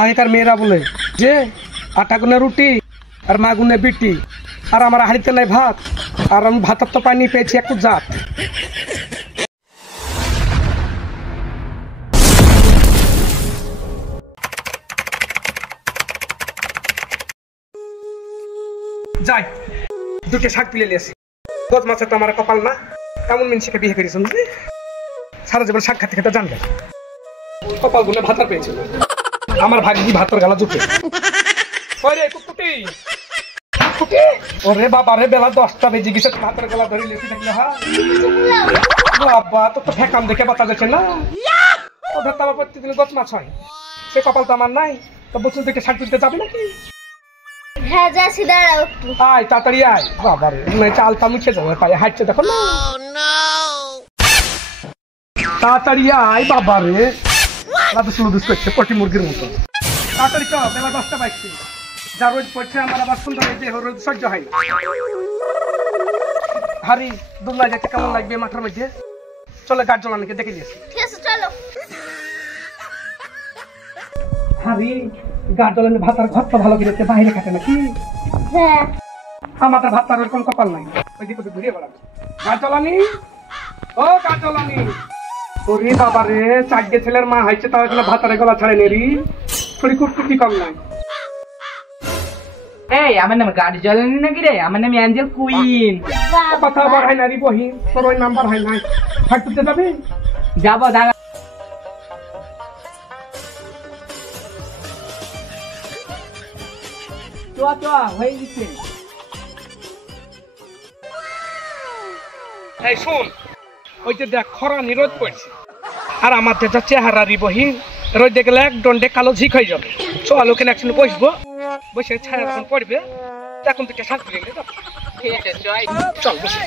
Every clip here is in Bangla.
আগেকার মেয়েরা বলে যে আটা গুনে রুটি আর মা গুনে বিটি, আর আমার হাড়িতে নাই ভাত, আর আমি ভাতের তো পানি পেয়েছি একটু জাত। যাই দুটো শাক তুলে নিয়ে আসি। গজ মাছের তো আমার কপাল না, এমন মিনসিকে বিয়ে করেছি সারা জীবন শাক খেতে খেতে জানবে কপাল গুনে ভাতার পেয়েছিল। আমার ভাগ্যি ভাতের গালা জুটে। ওরে বাবা রে, বেলা 10টা বেজে গেছে, ভাতের গলা ধরে লেসি থাকলে বাবা তো ফেকাম দেখে বাতা যাচ্ছে না। ওদের তো আমার প্রতিদিন গছ মাছ হয়, সে কপাল তো আমার নাই। তো বছর থেকে শাক তুলতে যাবে নাকি? হ্যাঁ যাচ্ছি, দাঁড়াও একটু। আয় তাড়াতাড়ি আয়। বাবা রে, চালটা মুছে যাবে, পায়ে হাঁটছে দেখো না। তাড়াতাড়ি আয় বাবা রে, দুষ করছে পটি মুরগির মতো। তাড়াতাড়ি চ, বেলা 10টা বাজছে। যা রোদ পড়ছে আমার আবার সুন্দর দেহ রোদ সহ্য হয় না। হারি দুমলা যেতে কেমন লাগবে মাঠের মধ্যে? চলে গাছ জ্বলানিকে দেখে নিয়েছি। ঠিক আছে চলো। হারি গাছ জ্বলানি ভাতার ঘর তো ভালো কিনেছে, বাইরে খাটে নাকি? হ্যাঁ আমাদের ভাতার ওরকম কপাল নাই, ওই দিকে ঘুরিয়ে বেড়াবে। গাছ জ্বলানি, ও গাছ জ্বলানি। ওরে বাবা রে, চারটে ছেলের মা হয়েছে, তাও এখানে ভাতারে গলা ছাড়ে নেরি, থোড়ি কুটকুটি কম নাই। এই আমার নাম গাড়ি জ্বলানি নাকি রে? আমার নাম অ্যাঞ্জেল কুইন। কথা আবার হয় না রে বহিন, তোর ওই নাম্বার হয় নাই। শাক তুলতে যাবি? যাবো দাঁড়া। হয়ে গেছে। এই শুন, ওই যে দেখ খরানি রোদ পড়ছে, আর আমার যেটা চেহারা রি বহিন, রোদ দেখলে এক দণ্ডে কালো ঝিক হয়ে যাবে। চল ওখানে একসঙ্গে বসবো, বসে ছায়া যখন পড়বে তখন থেকে শাক তুলে নিয়ে যাবো। ঠিক আছে চল বসে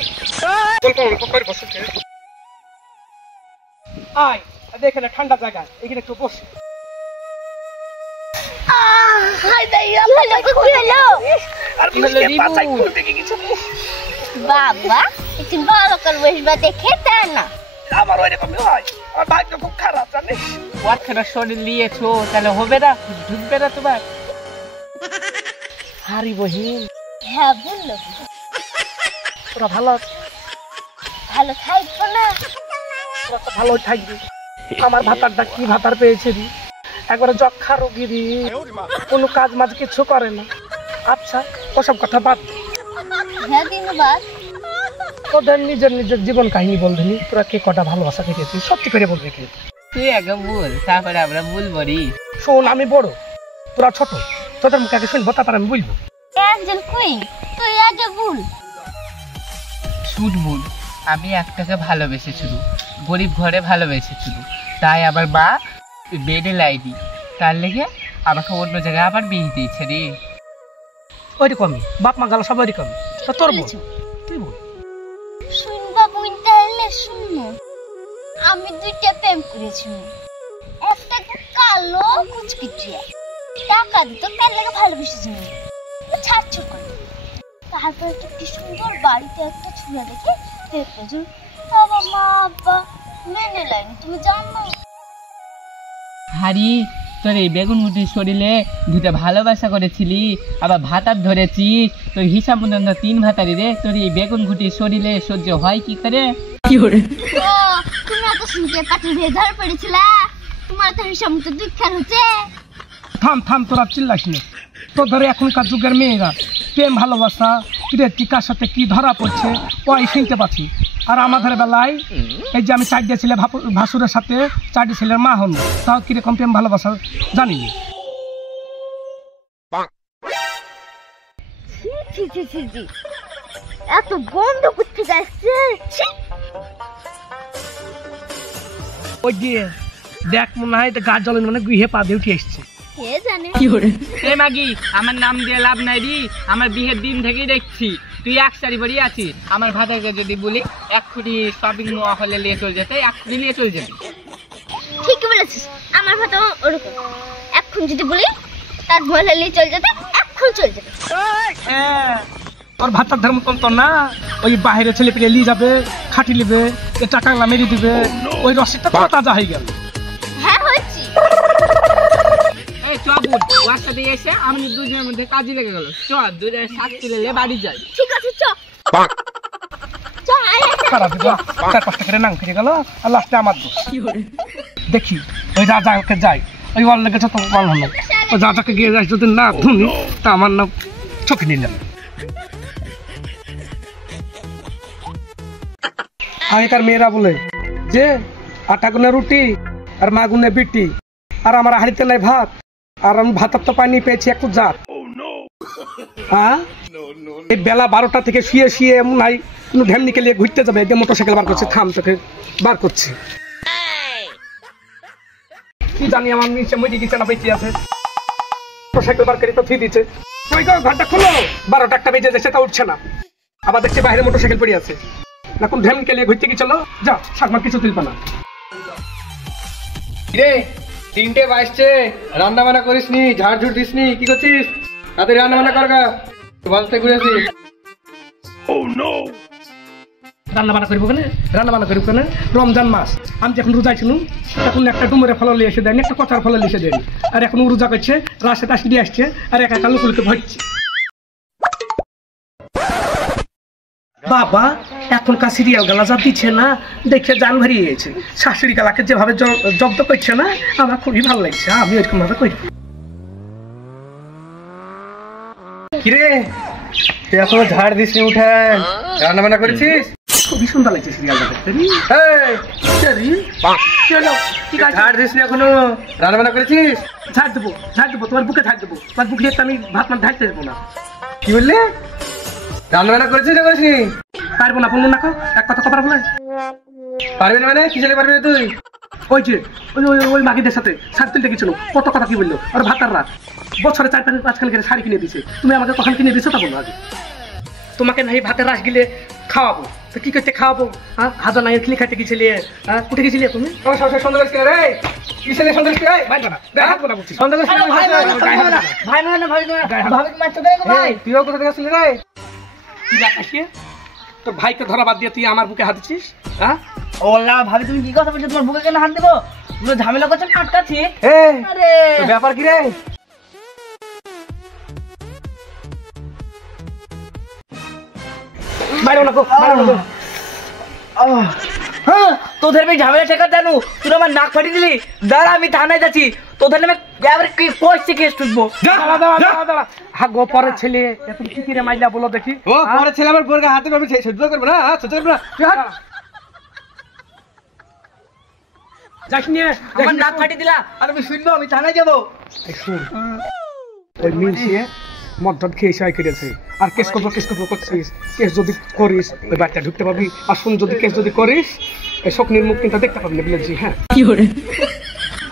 অল্প অল্প করে বসে। আয় এখানে ঠান্ডা জায়গা, এখানে একটু বসে। বাবা একটু ভালো করে বসবা, দেখে তা না আমার ওইরকমই হয়, আমার ভাগ্য খুব খারাপ জানিস। ওয়াটখানা শরীর নিয়েছো তাহলে হবে না, ঢুকবে না তোমার। হারি বহিন, হ্যাঁ বললো তোরা ভালো ভালো থাকবো না? তোরা তো ভালোই থাকবি। আমার ভাতারটা কি ভাতার পেয়েছে রি, একবারে যক্ষা রোগী রি, কোনো কাজ মাঝ কিছু করে না। আচ্ছা ওসব কথা বাদ, হ্যাঁ দিনবাদ তোদের নিজের নিজের জীবন কাহিনী বলবি। তোরা কে কটা ভালোবাসা দেখেছিস সত্যি করে বলবি কি? তুই আগে বল, তারপরে আমরা বলবো রে। শোন, আমি বড়, তোরা ছোট, তোদের মুখে আগে শুনবো, তারপর আমি বলবো। অ্যাঞ্জেল কুইন তুই আগে বল। শুট বল, আমি একটাকে ভালোবেসেছিল, গরিব ঘরে ভালোবেসেছিল, তাই আবার মা বেডে লাইনি, তার লেগে আমাকে অন্য জায়গায় আবার বিয়ে দিয়েছে রে। ওইরকমই বাপ মা গালা সব ওইরকমই। তা তোর বল, তুই বল। শুনবা বোন, তাহলে শুনো, আমি দুইটা প্রেম করেছি। একটা কালো কুচকিটিয়া, টাকা দিত, তার লাগে ভালোবেসেছি, ছাড়ছো করে। তারপর একটা কি সুন্দর বাড়িতে একটা ছুঁড়া দেখে দেখেছি, বাবা মা আব্বা মেনে লাইনি, তুমি জানো। হারি তোর এই বেগুন গুটির শরীরে দুটা ভালোবাসা করেছিলি, আবার ভাতার ধরেছি, তোর হিসাব মতন 3 ভাতারি রে। তোর এই বেগুন গুটির শরীরে সহ্য হয় কি করে? ও তোমরা তো শুনতে পাটি ভেজাল পড়েছিলা, তোমার তো হিসাব মতো দুঃখান হচ্ছে। থাম থাম, তোরা চিল্লাস না। তোর ধরে এখনকার যুগের মেয়েরা প্রেম ভালোবাসা কার সাথে কি ধরা পড়ছে ওই শুনতে পাচ্ছি। আর আমাদের বেলায় এই যে আমি 4 ছেলে ভাসুরের সাথে 4 ছেলের মা হল, তাও কিরকম প্রেম ভালোবাসা জানি। এত বন্ধ করতে যাচ্ছে। ওই দিয়ে দেখ মনে হয় গাছ জ্বলেন, মানে গুহে পা দিয়ে উঠে এসছে। কে জানে এ মাগি, আমার নাম দিয়ে লাভ নাই রি, আমার বিয়ের দিন থেকেই দেখছি তুই এক সারি বাড়ি আছিস। আমার ভাতাকে যদি বলি এক্ষুনি শপিং মহলে নিয়ে চলে যেতে, এক্ষুনি নিয়ে চলে যাবি। ঠিকই বলেছিস, আমার ভাতা ওরকম, এখন যদি বলি তার মহলে নিয়ে চলে যেতে, এখন চলে যাবে। তোর ভাতার ধর্ম তো না, ওই বাইরে ছেলে পেলে নিয়ে যাবে, খাটি নেবে, টাকা মেরে দিবে, ওই রসিদটা তো তাজা হয়ে গেল। হ্যাঁ হয়েছি গুড ওর সাথে এসে আমি দুজনের মধ্যে কাজে লেগে গেল চ দুজনের সাথ তুলে বাড়ি যাই ঠিক আছে চ চ আয় খারাপ দিল 4-5টা করে নাং ফিরে গেল আর লাস্টে আমার দোষ দেখি ওই রাজাকে যাই ওই ওয়াল লেগে যত মাল হলো ওই রাজাকে গিয়ে যাই যদি না ধুনি তা আমার নাম চোখে নিলাম আগেকার মেয়েরা বলে যে আটা গুনে রুটি আর মা গুনে বিটি আর আমার হাড়িতে নাই ভাত আর আমি ভাতের তো পানি পেয়েছি একটু জাত হ্যাঁ এই বেলা 12টা থেকে শুয়ে শুয়ে এমন নাই কোনো ঢেমনিকে নিয়ে ঘুরতে যাবে একদম মোটরসাইকেল বার করছে থাম তোকে বার করছে কি জানি আমার নিচে মরে গেছে না বেঁচে আছে মোটরসাইকেল বার করে তো ফি দিচ্ছে ওই তো ঘরটা খুলো 12টা একটা বেজে যাচ্ছে তা উঠছে না আবার দেখছি বাইরে মোটরসাইকেল পড়ে আছে না কোন ঢেমনিকে নিয়ে ঘুরতে গেছিল যা সাকমা কিছু তুলবে না রে 3টে বাজছে রান্না বান্না করিস নি ঝাড় ঝুড় দিস নি কি করছিস তাদের রান্না বান্না করগা বলতে ঘুরেছি রান্না বান্না করবো কেন রান্না বান্না করবো কেন রমজান মাস আমি যখন রোজা ছিলাম তখন একটা ডুমুরের ফল লিয়ে এসে দেয়নি একটা কথার ফল লিয়ে এসে দেয়নি আর এখন রোজা করছে রাস্তায় টাস দিয়ে আসছে আর একা একা লুকুলুকে ভরছে বাবা এখনকার সিরিয়াল গালা যা দিচ্ছে না দেখে জান ভরিয়েছে শাশুড়ি গালাকে যেভাবে জব্দ করছে না আমার খুবই ভালো লাগছে আমি ওইরকম ভাবে করি কিরে তুই এখনো ঝাড় দিস নি উঠে রান্না বান্না করেছিস খুবই সুন্দর লাগছে সিরিয়ালটা দেখতে ঝাড় দিস নি এখনো রান্না বান্না করেছিস ঝাড় দেবো তোমার বুকে ঝাড় দেবো তোমার বুকে আমি ভাত মান ঝাড়তে দেবো না কি বললি রান্না বান্না করেছিস না করিস নি পারবো না বলুন না এক কথা পারবো না পারবি না মানে কি চলে পারবি না তুই ওই যে ওই মাগিদের সাথে শাড়ি তুলতে গেছিল কত কথা কি বললো আর ভাতার রাত বছরে 4-5 করে শাড়ি কিনে দিছে তুমি আমাকে কখন কিনে দিছো তা বলো আগে তোমাকে নাই ভাতের রাস গিলে খাওয়াবো তো কি করতে খাওয়াবো হ্যাঁ হাজার নাই খিলি খাইতে গেছিলে হ্যাঁ উঠে গেছিলে তুমি আমার সবসময় সন্দেহ করিস রে কি ছেলে সন্দেহ করিস রে ভাই না হাত বলা বলছি সন্দেহ করিস ভাই মানে ভাবি মারতে দেয় ভাই তুইও কোথা থেকে আসলি রে তুই আসিয়ে তোর ভাইকে ধরা বাদ দিয়ে তুই আমার বুকে হাত দিচ্ছিস হ্যাঁ ওলা ভাবি তুমি কি কথা বলছো তোমার বুকে কেন হাত দেবো পুরো ঝামেলা করছেন আটকাচ্ছি আরে তোর ব্যাপার কি রে বাইরে না গো হ্যাঁ তোদের আমি ঝামেলা ঠেকা জানো তুই আমার নাক ফাটিয়ে দিলি দাঁড়া আমি থানায় যাচ্ছি তোদের নামে এবার কি পয়সা কেস তুলবো দাঁড়া হ্যাঁ গো পরের ছেলে তুমি কি কিরে মাইলা বলো দেখি ও পরে ছেলে আমার বোরকে হাতে পাবে সহ্য করবে না সহ্য করবে না যাস নিয়ে আমার নাক ফাটিয়ে দিলা আর আমি শুনবো আমি থানায় যাবো ওই মিলছিয়ে মদ খেয়ে এসে কেটেছে আর কেস করবো করছিস কেস যদি করিস ওই বাচ্চা ঢুকতে পারবি আর শুন যদি কেস যদি করিস এই শকুনির মুখ কিন্তু দেখতে পাবি না বলেছি হ্যাঁ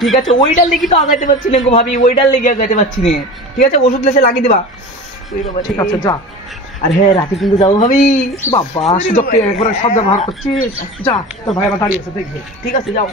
ঠিক আছে ওইটার লেগে তো আগাইতে পারছি না গো ভাবি ওইটার লেগে আগাইতে পারছি না ঠিক আছে ওষুধ লেসে লাগিয়ে দিবা ঠিক আছে যা আর হ্যাঁ রাতে কিন্তু যাবো ভাবি বাবা সুযোগ পেয়ে একবার সব ব্যবহার করছিস যা তোর ভাই আমার দাঁড়িয়ে আছে দেখবে ঠিক আছে যাও